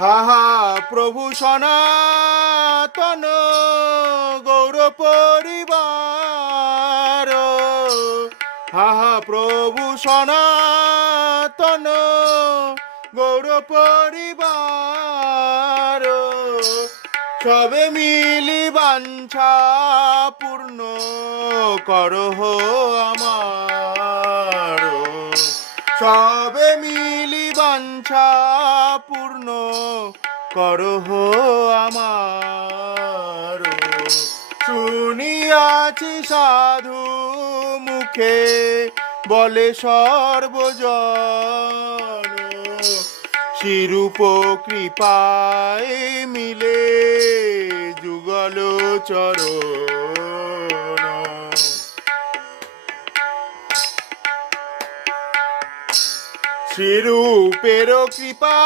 হা হা প্রভু সনাতন গৌর পরিবার, হা হা প্রভু সনাতন গৌর পরিবার, সবে মিলি বাঞ্ছা পূর্ণ করহ আমার, সবে মিলি বাঞ্ছা পূর্ণ করহ আমার। শুনিয়াছি সাধু মুখে বলে সর্বজন, শিরূপ কৃপায় মিলে যুগল চরণ। শ্রীরূপের কৃপা